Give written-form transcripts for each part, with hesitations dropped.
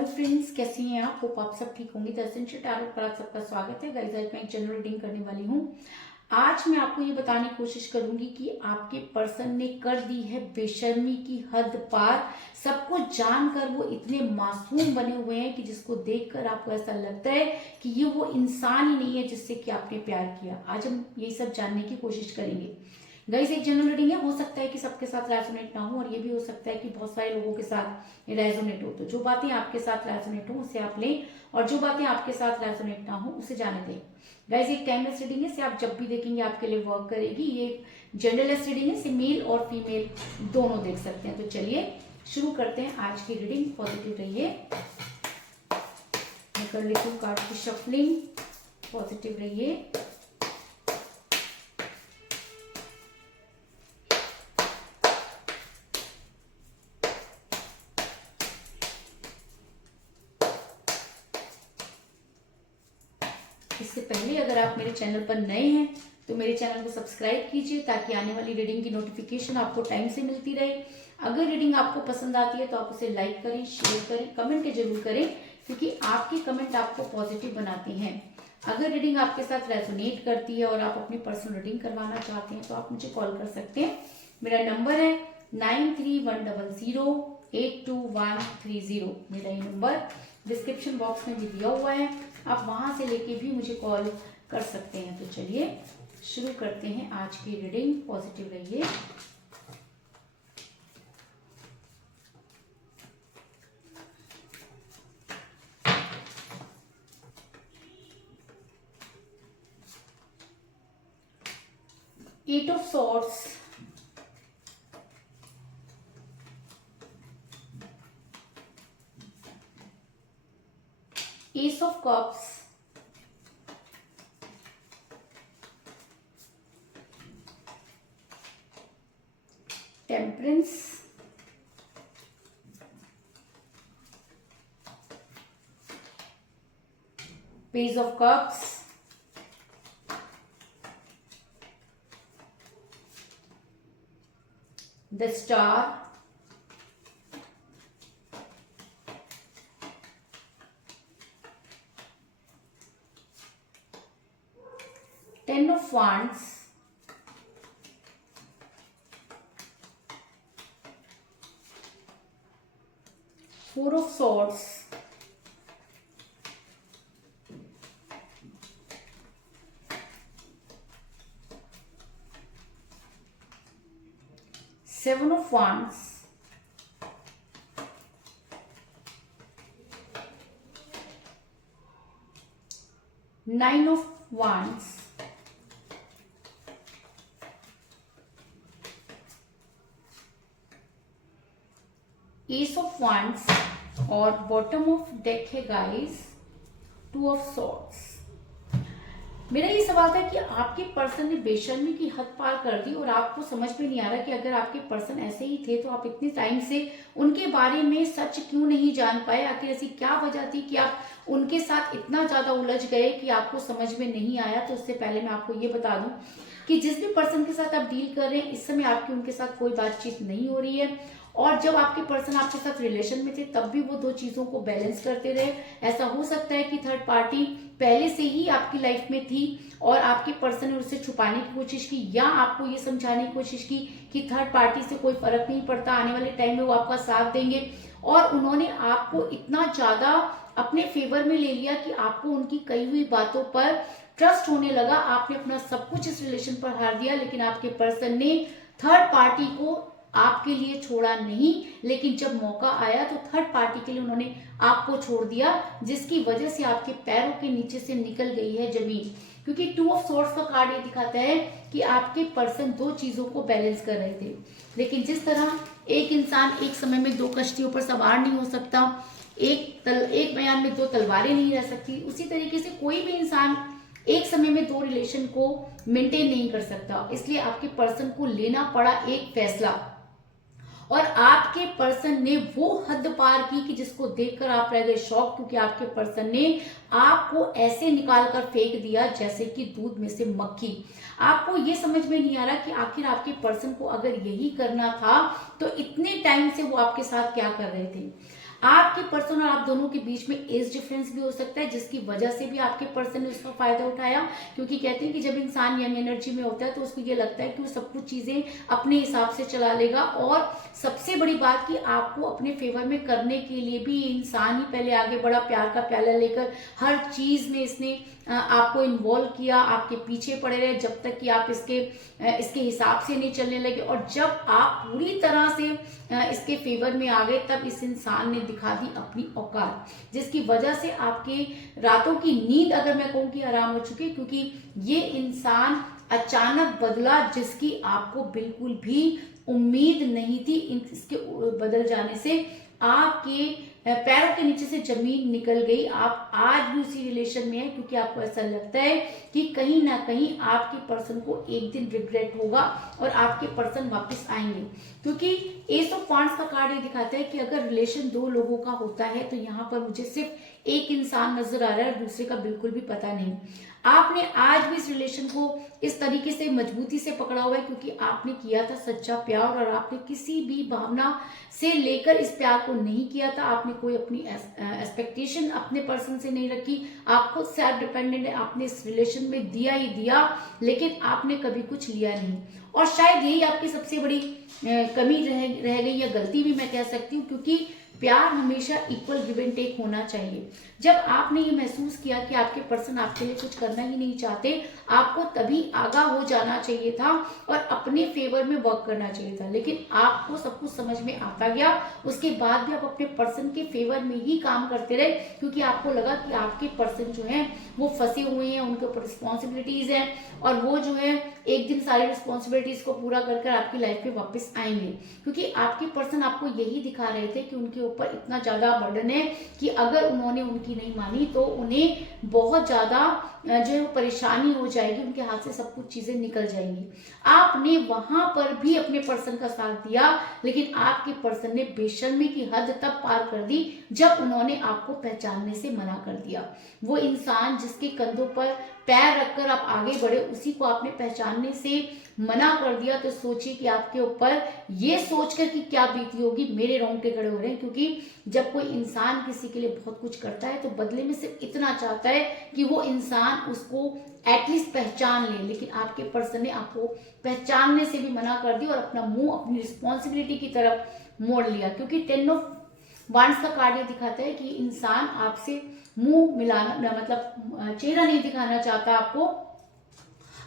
Hello friends, कैसी हैं आप? होप आप सब ठीक होंगे। द एसेंशियल टैरो पर आप सबका स्वागत है। गाइस, आज मैं एक जनरल रीडिंग करने वाली हूँ। आज मैं आपको ये बताने की कोशिश करूंगी कि आपके पर्सन ने कर दी है बेशर्मी की हद पार। सब कुछ जानकर वो इतने मासूम बने हुए हैं कि जिसको देखकर आपको ऐसा लगता है कि ये वो इंसान ही नहीं है जिससे कि आपने प्यार किया। आज हम यही सब जानने की कोशिश करेंगे। गाइस, एक जनरल रीडिंग है, हो सकता है कि सबके साथ रेजोनेट ना हो और ये भी हो सकता है कि बहुत सारे लोगों के साथ रेजोनेट हो। तो जो बातें आपके साथ रेजोनेट हो उसे आप लें और जो बातें आपके साथ रेजोनेट ना हो उसे जाने दें। गाइस, एक टाइमलेस रीडिंग है, इसे आप जब भी देखेंगे आपके लिए वर्क करेगी। ये एक जेंडरलेस रीडिंग है, इसे मेल और फीमेल दोनों देख सकते हैं। तो चलिए शुरू करते हैं आज की रीडिंग। पॉजिटिव रहिए। मैं कर लेती हूँ कार्ड की शफलिंग। पॉजिटिव रहिए। इससे पहले अगर आप मेरे चैनल पर नए हैं तो मेरे चैनल को सब्सक्राइब कीजिए ताकि आने वाली रीडिंग की नोटिफिकेशन आपको टाइम से मिलती रहे। अगर रीडिंग आपको पसंद आती है तो आप उसे लाइक करें, शेयर करें, कमेंट के जरूर करें, क्योंकि आपके कमेंट आपको पॉजिटिव बनाते हैं। अगर रीडिंग आपके साथ रेजोनेट करती है और आप अपनी पर्सनल रीडिंग करवाना चाहते हैं तो आप मुझे कॉल कर सकते हैं। मेरा नंबर है 9310082130। मेरा ये नंबर डिस्क्रिप्शन बॉक्स में भी दिया हुआ है, आप वहां से लेके भी मुझे कॉल कर सकते हैं। तो चलिए शुरू करते हैं आज की रीडिंग। पॉजिटिव रहिए। Eight of swords, ace of cups, temperance, page of cups, the star, ten of wands, four of swords, seven of wands, nine of wands, S of wands और बॉटम ऑफ डेक है guys two of swords. मेरा ये सवाल था कि आपके person ने बेशर्मी की हद पार कर दी और आपको समझ में नहीं आ रहा कि अगर आपके पर्सन ऐसे ही थे तो आप इतने टाइम से उनके बारे में सच क्यों नहीं जान पाए। आखिर ऐसी क्या वजह थी कि आप उनके साथ इतना ज्यादा उलझ गए कि आपको समझ में नहीं आया। तो उससे पहले मैं आपको ये बता दूं कि जिस भी पर्सन के साथ आप डील कर रहे हैं इस समय आपकी उनके साथ कोई बातचीत नहीं हो रही है, और जब आपके पर्सन आपके साथ रिलेशन में थे तब भी वो दो चीजों को बैलेंस करते रहे। ऐसा हो सकता है कि थर्ड पार्टी पहले से ही आपकी लाइफ में थी और आपके पर्सन ने उसे छुपाने की कोशिश की, या आपको ये समझाने की कोशिश की कि थर्ड पार्टी से कोई फर्क नहीं पड़ता, आने वाले टाइम में वो आपका साथ देंगे। और उन्होंने आपको इतना ज्यादा अपने फेवर में ले लिया कि आपको उनकी कही हुई बातों पर ट्रस्ट होने लगा। आपने अपना सब कुछ इस रिलेशन पर हार दिया, लेकिन आपके पर्सन ने थर्ड पार्टी को आपके लिए छोड़ा नहीं, लेकिन जब मौका आया तो थर्ड पार्टी के लिए उन्होंने आपको छोड़ दिया, जिसकी वजह से आपके पैरों के नीचे से निकल गई है जमीन। क्योंकि टू ऑफ सोर्ड्स का कार्ड ये दिखाता है कि आपके पर्सन दो चीजों को बैलेंस कर रहे थे, लेकिन जिस तरह एक इंसान एक समय में दो कश्तियों पर सवार नहीं हो सकता, एक बयान में दो तलवारें नहीं रह सकती, उसी तरीके से कोई भी इंसान एक समय में दो रिलेशन को मेंटेन नहीं कर सकता। इसलिए आपके पर्सन को लेना पड़ा एक फैसला, और आपके पर्सन ने वो हद पार की कि जिसको देखकर आप रह गए शॉक, क्योंकि आपके पर्सन ने आपको ऐसे निकाल कर फेंक दिया जैसे कि दूध में से मक्खी। आपको ये समझ में नहीं आ रहा कि आखिर आपके पर्सन को अगर यही करना था तो इतने टाइम से वो आपके साथ क्या कर रहे थे। आपके पर्सन और आप दोनों के बीच में एज डिफरेंस भी हो सकता है, जिसकी वजह से भी आपके पर्सन ने उसका फायदा उठाया, क्योंकि कहते हैं कि जब इंसान यंग एनर्जी में होता है तो उसको ये लगता है कि वो सब कुछ चीजें अपने हिसाब से चला लेगा। और सबसे बड़ी बात कि आपको अपने फेवर में करने के लिए भी इंसान ही पहले आगे बढ़ा, प्यार का प्याला लेकर हर चीज में इसने आपको इन्वॉल्व किया, आपके पीछे पड़े रहे जब तक कि आप इसके हिसाब से नहीं चलने लगे। और जब आप पूरी तरह से इसके फेवर में आ गए तब इस इंसान ने दिखा दी अपनी औकात, जिसकी वजह से आपके रातों की नींद अगर मैं कहूँ कि आराम हो चुकी है, क्योंकि ये इंसान अचानक बदला जिसकी आपको बिल्कुल भी उम्मीद नहीं थी। इसके बदल जाने से आपके पैरों के नीचे से जमीन निकल गई। आप आज भी उसी रिलेशन में हैं, क्योंकि आपको ऐसा लगता है कि कहीं ना कहीं आपके पर्सन को एक दिन रिग्रेट होगा और आपके पर्सन वापस आएंगे, क्योंकि एस ऑफ वांड्स का कार्ड ये दिखाता है कि अगर रिलेशन दो लोगों का होता है तो यहाँ पर मुझे सिर्फ एक इंसान नजर आ रहा है, दूसरे का बिल्कुल भी पता नहीं। आपने आज भी इस रिलेशन को इस तरीके से मजबूती से पकड़ा हुआ है, क्योंकि आपने किया था सच्चा प्यार और आपने किसी भी भावना से लेकर इस प्यार को नहीं किया था। आपने कोई अपनी एक्सपेक्टेशन अपने पर्सन से नहीं रखी। आप खुद सेल्फ डिपेंडेंट है, आपने इस रिलेशन में दिया ही दिया, लेकिन आपने कभी कुछ लिया नहीं। और शायद यही आपकी सबसे बड़ी कमी रह गई, या गलती भी मैं कह सकती हूँ, क्योंकि प्यार हमेशा इक्वल गिव एंड टेक होना चाहिए। जब आपने ये महसूस किया कि आपके पर्सन आपके लिए कुछ करना ही नहीं चाहते, आपको तभी आगाह हो जाना चाहिए था और अपने फेवर में वर्क करना चाहिए था, लेकिन आपको सब कुछ समझ में आता गया। उसके बाद भी आप अपने पर्सन के फेवर में ही काम करते रहे, क्योंकि आपको लगा कि आपके पर्सन जो है वो फंसे हुए हैं, उनके ऊपर रिस्पॉन्सिबिलिटीज हैं, और वो जो है एक दिन सारी रिस्पॉन्सिबिलिटीज को पूरा कर आपकी लाइफ में वापस आएंगे, क्योंकि आपके पर्सन आपको यही दिखा रहे थे कि उनके ऊपर इतना ज्यादा बर्डन है कि अगर उन्होंने उनकी नहीं मानी तो उन्हें बहुत ज्यादा जो है परेशानी हो जाएगी, उनके हाथ से सब कुछ चीजें निकल जाएंगी। आपने वहां पर भी अपने पर्सन का साथ दिया, लेकिन आपके पर्सन ने बेशर्मी की हद तब पार कर दी जब उन्होंने आपको पहचानने से मना कर दिया। वो इंसान जिसके कंधों पर पैर रखकर आप आगे बढ़े, उसी को आपने पहचानने से मना कर दिया। तो सोचिए कि आपके ऊपर ये सोचकर कि क्या बीती होगी। मेरे रोंगटे खड़े हो रहे हैं, क्योंकि जब कोई इंसान किसी के लिए बहुत कुछ करता है तो बदले में सिर्फ इतना चाहता है कि वो इंसान उसको एटलीस्ट पहचान ले, लेकिन आपके पर्सन ने आपको पहचानने से भी मना कर दिया और अपना मुंह अपनी रिस्पॉन्सिबिलिटी की तरफ मोड़ लिया। क्योंकि 10 ऑफ वांड्स का कार्ड ये दिखाता है कि इंसान आपसे मुंह मिलाना, मतलब चेहरा नहीं दिखाना चाहता,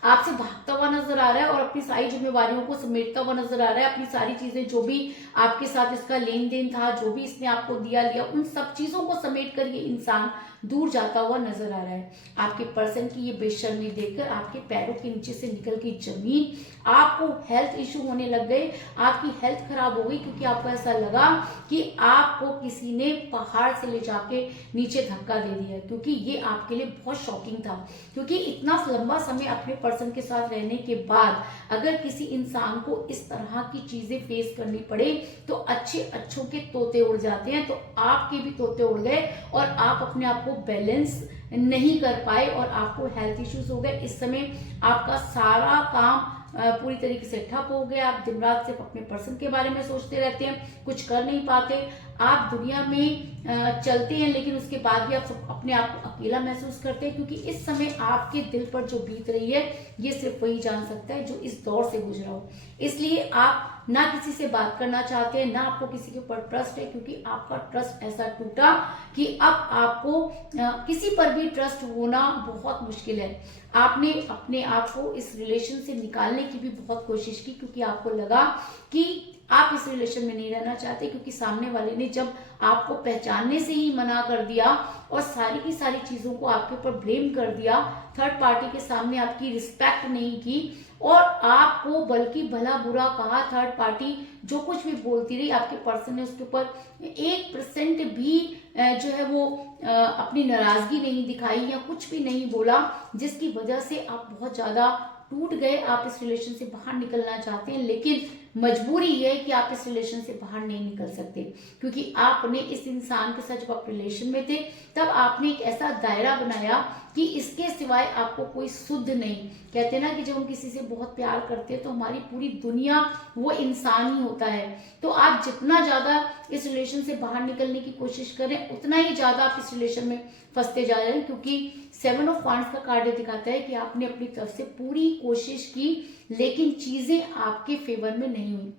आपसे भागता हुआ नजर आ रहा है और अपनी सारी जिम्मेवारियों को समेटता हुआ नजर आ रहा है। अपनी सारी चीजें, जो भी आपके साथ इसका लेन देन था, जो भी इसने आपको दिया लिया, उन सब चीजों को समेट कर ये इंसान दूर जाता हुआ नजर आ रहा है। आपके पर्सन की ये बेशर्मी देखकर आपके पैरों के नीचे से निकल गई जमीन, आपको हेल्थ इशू होने लग गए, आपकी हेल्थ खराब हो गई, क्योंकि आपको ऐसा लगा कि आपको किसी ने पहाड़ से ले जाके नीचे धक्का दे दिया, क्योंकि ये आपके लिए बहुत शॉकिंग था। क्योंकि इतना लंबा समय अपने पर्सन के साथ रहने के बाद अगर किसी इंसान को इस तरह की चीजें फेस करनी पड़े तो अच्छों के तोते उड़ जाते हैं। तो आपके भी तोते उड़ गए और आप अपने आप को बैलेंस नहीं कर पाए और आपको हेल्थ इश्यूज हो गए। इस समय आपका सारा काम पूरी तरीके से ठप हो गया। आप दिन रात सिर्फ अपने पर्सन के बारे में सोचते रहते हैं, कुछ कर नहीं पाते। आप दुनिया में चलते हैं, लेकिन उसके बाद भी आप अपने आप को अकेला महसूस करते हैं, क्योंकि इस समय आपके दिल पर जो बीत रही है ये सिर्फ वही जान सकता है जो इस दौर से गुजरा हो। इसलिए आप ना किसी से बात करना चाहते हैं, ना आपको किसी के ऊपर ट्रस्ट है, क्योंकि आपका ट्रस्ट ऐसा टूटा कि अब आपको किसी पर भी ट्रस्ट होना बहुत मुश्किल है। आपने अपने आप को इस रिलेशन से निकालने की भी बहुत कोशिश की, क्योंकि आपको लगा कि आप इस रिलेशन में नहीं रहना चाहते, क्योंकि सामने वाले ने जब आपको पहचानने से ही मना कर दिया और सारी की सारी चीजों को आपके ऊपर ब्लेम कर दिया, थर्ड पार्टी के सामने आपकी रिस्पेक्ट नहीं की और आपको बल्कि भला बुरा कहा। थर्ड पार्टी जो कुछ भी बोलती रही, आपके पर्सन ने उसके ऊपर 1% भी जो है वो अपनी नाराजगी नहीं दिखाई या कुछ भी नहीं बोला, जिसकी वजह से आप बहुत ज्यादा टूट गए। आप इस रिलेशन से बाहर निकलना चाहते हैं, लेकिन मजबूरी ये है कि आप इस रिलेशन से बाहर नहीं निकल सकते, क्योंकि आपने इस इंसान के साथ जब आप रिलेशन में थे तब आपने एक ऐसा दायरा बनाया कि इसके सिवाय आपको कोई शुद्ध नहीं। कहते ना कि जब हम किसी से बहुत प्यार करते हैं तो हमारी पूरी दुनिया वो इंसान ही होता है। तो आप जितना ज्यादा इस रिलेशन से बाहर निकलने की कोशिश करें उतना ही ज्यादा आप इस रिलेशन में फंसते जा रहे हैं, क्योंकि 7 ऑफ वांड्स का कार्ड दिखाता है कि आपने अपनी तरफ से पूरी कोशिश की लेकिन चीजें आपके फेवर में नहीं हुई।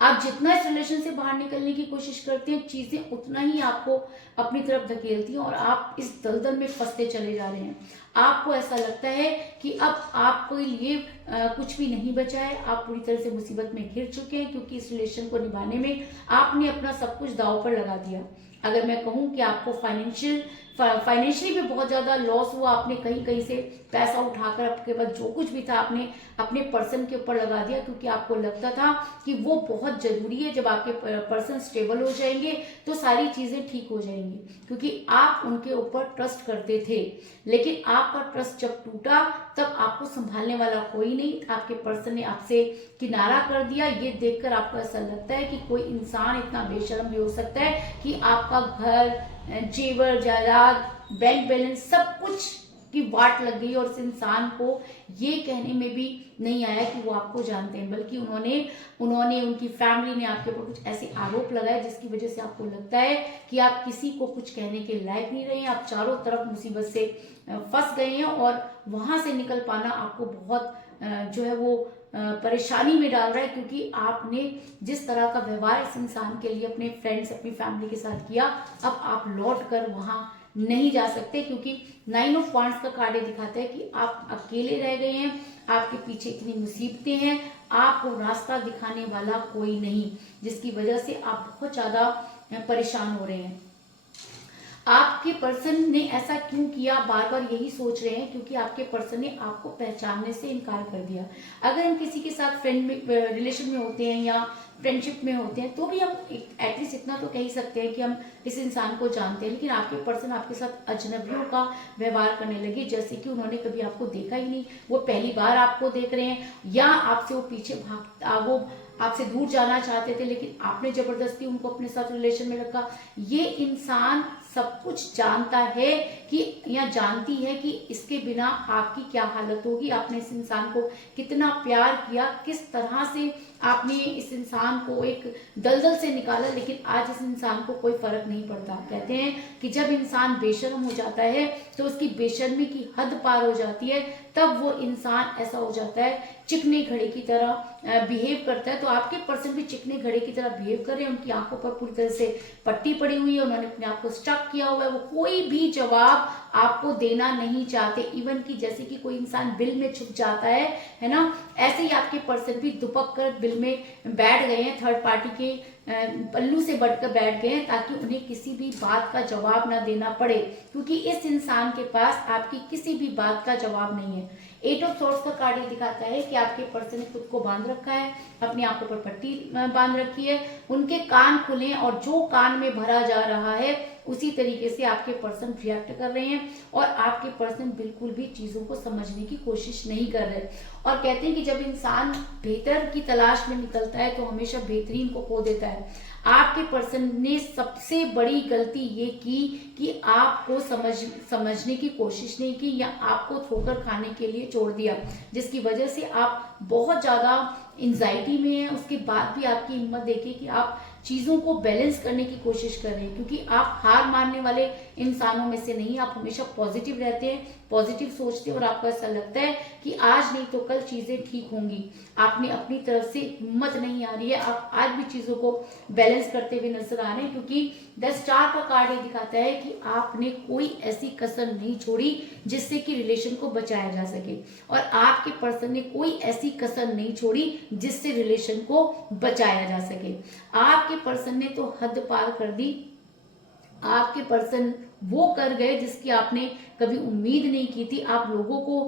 आप जितना इस रिलेशन से बाहर निकलने की कोशिश करते हैं चीजें उतना ही आपको अपनी तरफ धकेलती हैं और आप इस दलदल में फंसते चले जा रहे हैं। आपको ऐसा लगता है कि अब आपके लिए कुछ भी नहीं बचा है, आप पूरी तरह से मुसीबत में घिर चुके हैं, क्योंकि इस रिलेशन को निभाने में आपने अपना सब कुछ दांव पर लगा दिया। अगर मैं कहूं कि आपको फाइनेंशियली भी बहुत ज्यादा लॉस हुआ, आपने कहीं कहीं से पैसा उठाकर आपके पास जो कुछ भी था आपने अपने पर्सन के ऊपर लगा दिया, क्योंकि आपको लगता था कि वो बहुत जरूरी है। जब आपके पर्सन स्टेबल हो जाएंगे तो सारी चीजें ठीक हो जाएंगी, क्योंकि आप उनके ऊपर ट्रस्ट करते थे। लेकिन आपका ट्रस्ट जब टूटा तब आपको संभालने वाला कोई नहीं, आपके पर्सन ने आपसे किनारा कर दिया। ये देखकर आपको ऐसा लगता है कि कोई इंसान इतना बेशर्म भी हो सकता है कि आपका घर, जेवर, जायदाद, बैंक बैलेंस सब कुछ की वाट लग गई और इस इंसान को ये कहने में भी नहीं आया कि वो आपको जानते हैं, बल्कि उन्होंने उनकी फैमिली ने आपके ऊपर कुछ ऐसे आरोप लगाए जिसकी वजह से आपको लगता है कि आप किसी को कुछ कहने के लायक नहीं रहे। आप चारों तरफ मुसीबत से फंस गए हैं और वहां से निकल पाना आपको बहुत जो है वो परेशानी में डाल रहा है, क्योंकि आपने जिस तरह का व्यवहार इस इंसान के लिए अपने फ्रेंड्स, अपनी फैमिली के साथ किया, अब आप लौट कर वहां नहीं जा सकते, क्योंकि 9 ऑफ वांड्स का कार्ड दिखाता है कि आप अकेले रह गए हैं, आपके पीछे इतनी मुसीबतें हैं, आपको रास्ता दिखाने वाला कोई नहीं, जिसकी वजह से आप बहुत ज्यादा परेशान हो रहे हैं। आपके पर्सन ने ऐसा क्यों किया, बार बार यही सोच रहे हैं, क्योंकि आपके पर्सन ने आपको पहचानने से इनकार कर दिया। अगर हम किसी के साथ फ्रेंड में रिलेशन में होते हैं या फ्रेंडशिप में होते हैं तो भी हम एटलीस्ट इतना तो कह ही सकते हैं कि हम इस इंसान को जानते हैं। लेकिन आपके पर्सन आपके साथ अजनबियों का व्यवहार करने लगे, जैसे कि उन्होंने कभी आपको देखा ही नहीं, वो पहली बार आपको देख रहे हैं, या आपसे वो पीछे वो आपसे दूर जाना चाहते थे लेकिन आपने जबरदस्ती उनको अपने साथ रिलेशन में रखा। ये इंसान सब कुछ जानता है कि या जानती है कि इसके बिना आपकी क्या हालत होगी। आपने इस इंसान को कितना प्यार किया, किस तरह से आपने इस इंसान को एक दलदल से निकाला, लेकिन आज इस इंसान को कोई फर्क नहीं पड़ता। कहते हैं कि जब इंसान बेशर्म हो जाता है तो उसकी बेशर्मी की हद पार हो जाती है, तब वो इंसान ऐसा हो जाता है चिकने घड़े की तरह बिहेव करता है। तो आपके पर्सन भी चिकने घड़े की तरह बिहेव कर रहे हैं, उनकी आंखों पर पूरी तरह से पट्टी पड़ी हुई है, उन्होंने अपने आप को स्टक किया हुआ है, वो कोई भी जवाब आपको देना नहीं चाहते। इवन कि जैसे कि कोई इंसान बिल में छुप जाता है ना, ऐसे ही आपके पर्सन भी दुपक कर बिल में बैठ गए हैं, थर्ड पार्टी के पल्लू से बढ़कर बैठ गए हैं, ताकि उन्हें किसी भी बात का जवाब ना देना पड़े, क्योंकि इस इंसान के पास आपकी किसी भी बात का जवाब नहीं है। 8 ऑफ सॉर्ड्स का कार्ड दिखाता है कि आपके पर्सन ने खुद को बांध रखा है, अपनी आंखों पर पट्टी बांध रखी है, उनके कान खुले और जो कान में भरा जा रहा है उसी तरीके से आपके पर्सन रिएक्ट कर रहे हैं, और आपके पर्सन बिल्कुल भी चीजों को समझने की कोशिश नहीं कर रहे। और कहते हैं कि जब इंसान बेहतर की तलाश में निकलता है तो हमेशा बेहतरीन को खो देता है। आपके पर्सन ने सबसे बड़ी गलती ये की कि आपको समझने की कोशिश नहीं की, या आपको ठोकर खाने के लिए छोड़ दिया, जिसकी वजह से आप बहुत ज्यादा एंजाइटी में हैं। उसके बाद भी आपकी हिम्मत देखिए कि आप चीजों को बैलेंस करने की कोशिश कर रहे हैं, क्योंकि आप हार मानने वाले इंसानों में से नहीं, आप हमेशा पॉजिटिव रहते हैं, पॉजिटिव सोचते हैं, और आपको ऐसा लगता है कि आज नहीं तो कल चीजें ठीक होंगी। आपने अपनी तरफ से हिम्मत नहीं आ रही है, आप आज भी चीजों को बैलेंस करते हुए नजर आ रहे हैं, क्योंकि द स्टार का कार्ड ये दिखाता है कि आपने कोई ऐसी कसर नहीं छोड़ी जिससे कि रिलेशन को बचाया जा सके, और आपके पर्सन ने कोई ऐसी कसर नहीं छोड़ी जिससे रिलेशन को बचाया जा सके। आपके पर्सन ने तो हद पार कर दी, आपके पर्सन वो कर गए जिसकी आपने कभी उम्मीद नहीं की थी। आप लोगों को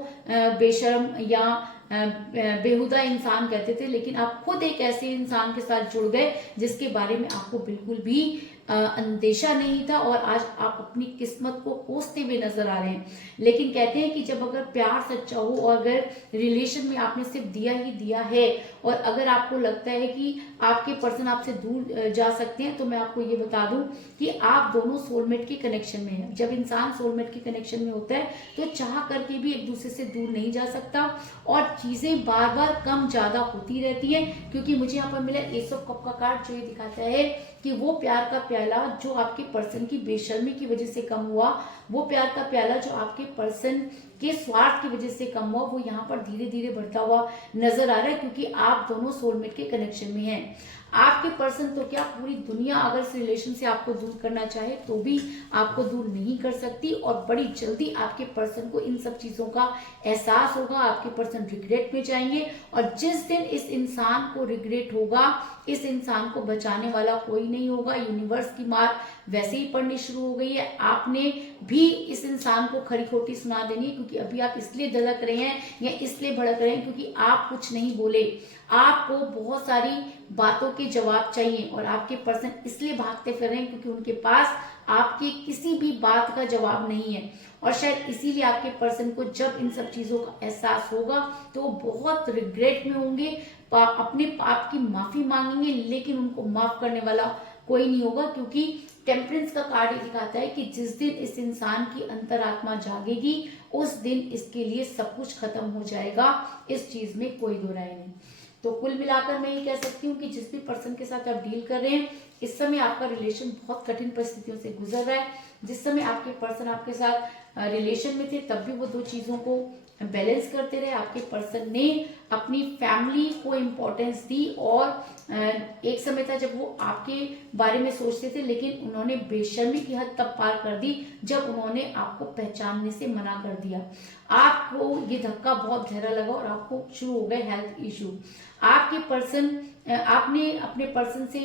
बेशर्म या बेहुदा इंसान कहते थे, लेकिन आप खुद एक ऐसे इंसान के साथ जुड़ गए जिसके बारे में आपको बिल्कुल भी अंदेशा नहीं था, और आज आप अपनी किस्मत को कोसते हुए नजर आ रहे हैं। लेकिन कहते हैं कि जब अगर प्यार सच्चा हो और अगर रिलेशन में आपने सिर्फ दिया ही दिया है और अगर आपको लगता है कि आपके पर्सन आपसे दूर जा सकते हैं, तो मैं आपको ये बता दूं कि आप दोनों सोलमेट के कनेक्शन में हैं। जब इंसान सोलमेट के कनेक्शन में होता है तो चाह करके भी एक दूसरे से दूर नहीं जा सकता, और चीजें बार बार कम ज्यादा होती रहती है। क्योंकि मुझे यहाँ पर मिला एस ऑफ कप का कार्ड, जो ये दिखाता है कि वो प्यार का प्याला जो आपके पर्सन की बेशर्मी की वजह से कम हुआ, वो प्यार का प्याला जो आपके पर्सन के स्वार्थ की वजह से कम हुआ, वो यहाँ पर धीरे धीरे बढ़ता हुआ नजर आ रहा है। क्योंकि आप दोनों सोलमेट के कनेक्शन में हैं। आपके पर्सन तो क्या, पूरी दुनिया अगर इस रिलेशन से आपको दूर करना चाहे तो भी आपको दूर नहीं कर सकती, और बड़ी जल्दी आपके पर्सन को इन सब चीजों का एहसास होगा। आपके पर्सन रिग्रेट में जाएंगे, और जिस दिन इस इंसान को रिग्रेट होगा, इस इंसान को बचाने वाला कोई नहीं होगा। यूनिवर्स की मार वैसे ही पड़नी शुरू हो गई है। आपने भी इस इंसान को खरी खोटी सुना देनी है, क्योंकि अभी आप इसलिए धड़क रहे हैं या इसलिए भड़क रहे हैं क्योंकि आप कुछ नहीं बोले। आपको बहुत सारी बातों के जवाब चाहिए, और आपके पर्सन इसलिए भागते फिर रहे हैं क्योंकि उनके पास आपकी किसी भी बात का जवाब नहीं है। और शायद इसीलिए आपके पर्सन को जब इन सब चीजों का एहसास होगा तो वो बहुत रिग्रेट में होंगे, अपने पाप की माफी मांगेंगे, लेकिन उनको माफ करने वाला कोई नहीं होगा। क्योंकि टेम्परेंस का कार्ड ये दिखाता है कि जिस दिन इस इंसान की अंतरात्मा जागेगी, उस दिन इसके लिए सब कुछ खत्म हो जाएगा। इस चीज में कोई दो राय नहीं। तो कुल मिलाकर मैं ये कह सकती हूँ कि जिस भी पर्सन के साथ आप डील कर रहे हैं, इस समय आपका रिलेशन बहुत कठिन परिस्थितियों से गुजर रहा है। जिस समय आपके पर्सन आपके साथ रिलेशन में थे, तब भी वो दो चीजों को बैलेंस करते रहे। आपके पर्सन ने अपनी फैमिली को इम्पोर्टेंस दी, और एक समय था जब वो आपके बारे में सोचते थे, लेकिन उन्होंने बेशर्मी की हद तब पार कर दी जब उन्होंने आपको पहचानने से मना कर दिया। आपको ये धक्का बहुत गहरा लगा और आपको शुरू हो गए हेल्थ इश्यू। आपके पर्सन, आपने अपने पर्सन से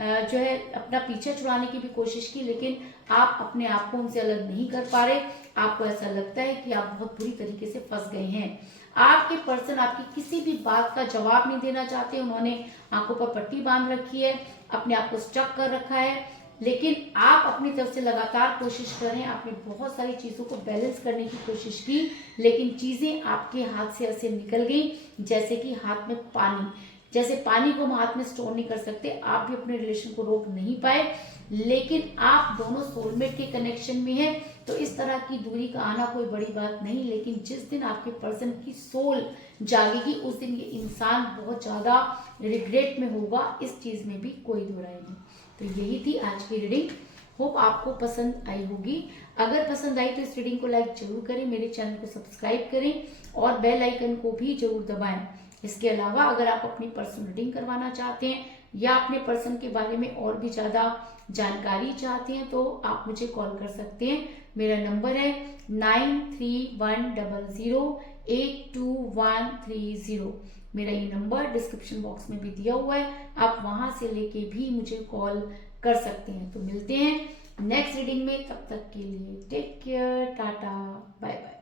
जो है अपना पीछा छुड़ाने की भी कोशिश की, लेकिन आप अपने आप को उनसे अलग नहीं कर पा रहे। आपको ऐसा लगता है कि आप बहुत बुरी तरीके से फंस गए हैं। आपके पर्सन आपकी किसी भी बात का जवाब नहीं देना चाहते। उन्होंने आंखों पर पट्टी बांध रखी है, अपने आप को स्टक कर रखा है, लेकिन आप अपनी तरफ से लगातार कोशिश कर रहे हैं। आपने बहुत सारी चीजों को बैलेंस करने की कोशिश की, लेकिन चीजें आपके हाथ से ऐसे निकल गई जैसे कि हाथ में पानी। जैसे पानी को हम हाथ में स्टोर नहीं कर सकते, आप भी अपने रिलेशन को रोक नहीं पाए। लेकिन आप दोनों सोलमेट के कनेक्शन में हैं, तो इस तरह की दूरी का आना कोई बड़ी बात नहीं। लेकिन जिस दिन आपके पर्सन की सोल जागेगी, उस दिन ये इंसान बहुत ज्यादा रिग्रेट में होगा। इस चीज में भी कोई दो राय नहीं। तो यही थी आज की रीडिंग। होप आपको पसंद आई होगी। अगर पसंद आई तो इस रीडिंग को लाइक जरूर करें, मेरे चैनल को सब्सक्राइब करें और बेल आइकन को भी जरूर दबाएं। इसके अलावा अगर आप अपनी पर्सनल रीडिंग करवाना चाहते हैं या अपने पर्सन के बारे में और भी ज्यादा जानकारी चाहते हैं, तो आप मुझे कॉल कर सकते हैं। मेरा नंबर है 9310082130। मेरा ये नंबर डिस्क्रिप्शन बॉक्स में भी दिया हुआ है, आप वहां से लेके भी मुझे कॉल कर सकते हैं। तो मिलते हैं नेक्स्ट रीडिंग में, तब तक के लिए take care, tata, bye bye.